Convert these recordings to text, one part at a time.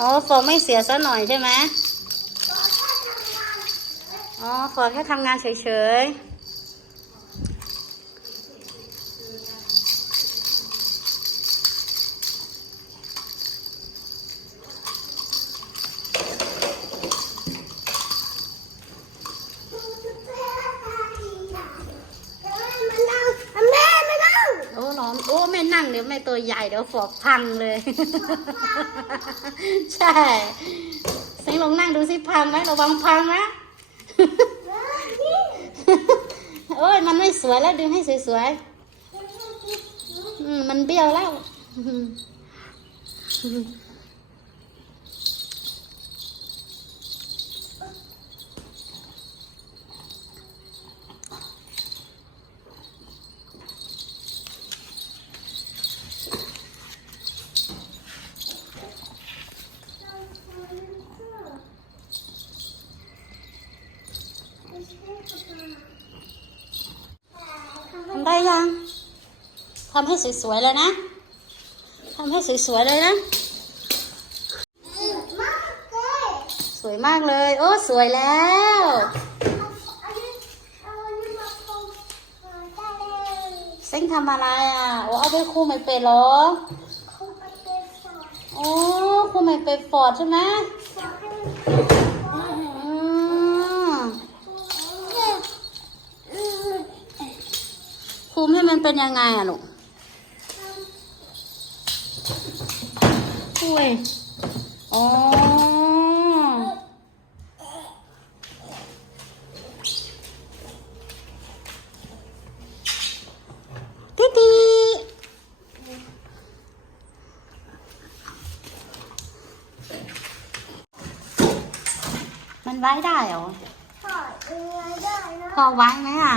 อ๋อฟอร์ไม่เสียซะหน่อยใช่ไหมอ๋อฟอร์แค่ทำงานเฉยๆ นั่งเดี๋ยวไม่ตัวใหญ่เดี๋ยวฟอกพังเลย ใช่สิงลองนั่งดูสิพังไหมระวังพังนะโอ้ยมันไม่สวยแล้วดึงให้สวยๆมันเบี้ยวแล้ว ทำได้ยัง ทำให้สวยๆเลยนะทำให้สวยๆเลยนะ สวยมากเลย โอ้สวยแล้วเซ็งทำอะไรอะโอ้เอาไปคู่ไม่เป็นหรอโอ้คู่ไม่เป็นฟอดใช่ไหมคุมให้มันเป็นยังไงอะลูก อุ้ยอ๋อติติมันไว้ได้เหรอพอไว้ไหมอะ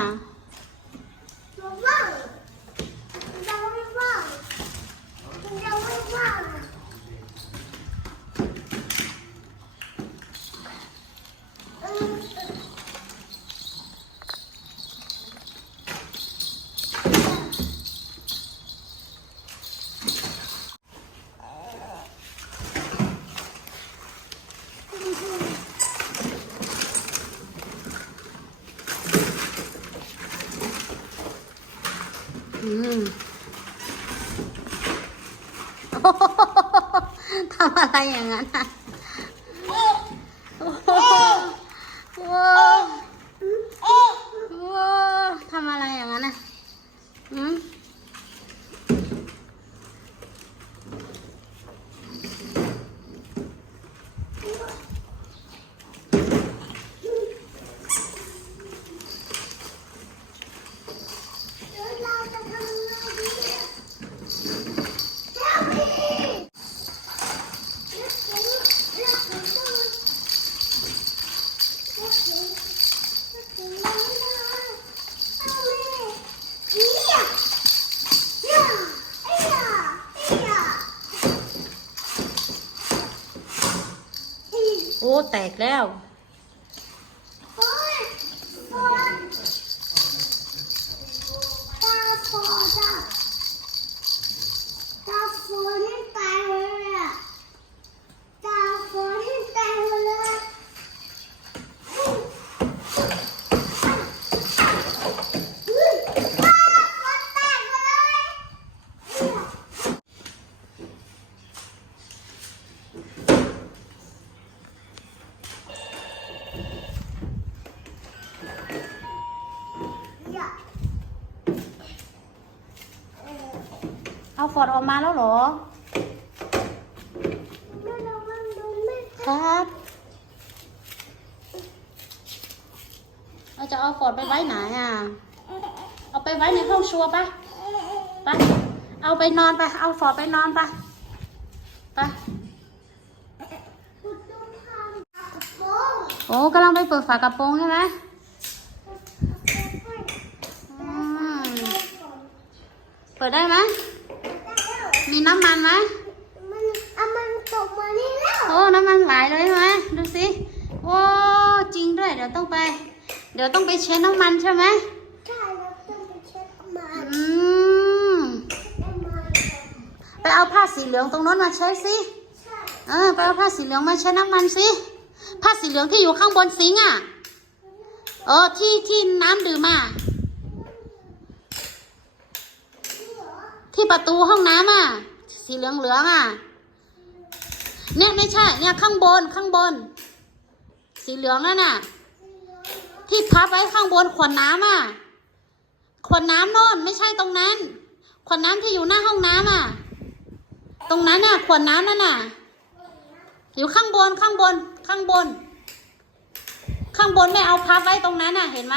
อืม ทำอะไรอย่างนั้นอะโอ้โหว้าวว้าวทำอะไรอย่างนั้นอะอืมโอ้แตกแล้ว ออร์ดออกมาแล้วเหรอ ครับ เราจะเอาฟอร์ดไปไว้ไหนอะ เอาไปไว้ในห้องชัวร์ปะไปเอาไปนอนไป เอาฟอร์ดไปนอนไปไปโอ้กำลังไปเปิดฝากระโปรงใช่ไหมเปิดได้ไหม มีน้ำมันไหมโอ้ น้ำมันไหลเลยใช่ไหมดูสิ โอ้ จริงด้วย เดี๋ยวต้องไป เดี๋ยวต้องไปเช็ดน้ำมันใช่ไหมอืมไปเอาผ้าสีเหลืองตรงโน้นมาเช็ดสิใเออไปเอาผ้าสีเหลืองมาเช็ดน้ำมันสิ ผ้าสีเหลืองที่อยู่ข้างบนซิงค์อะ เออ ที่ที่น้ำดื่มอะที่ประตูห้องน้ำอะ สีเหลืองเหลืองๆอะ เนี่ยไม่ใช่ เนี่ยข้างบนข้างบน สีเหลืองนั่นน่ะ ที่พับไว้ข้างบนขวดน้ำอะ ขวดน้ำโน่นไม่ใช่ตรงนั้น ขวดน้ำที่อยู่หน้าห้องน้ำอะ ตรงนั้นน่ะ ขวดน้ำนั่นน่ะ อยู่ข้างบนข้างบน ข้างบน ข้างบนไม่เอาพับไว้ตรงนั้นน่ะ เห็นไหม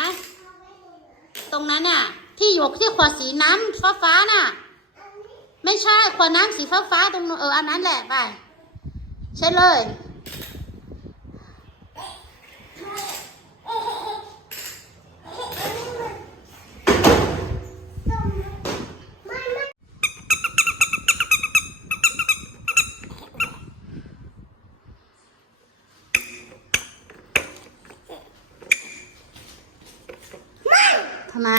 ตรงนั้นน่ะ ที่อยู่ที่ขวดสีน้ำฟ้าฟ้าๆน่ะ ไม่ใช่ขวดน้ำสีฟ้าฟ้าๆตรงนู้นเอออันนั้นแหละไปเช็ดเลย ทำไม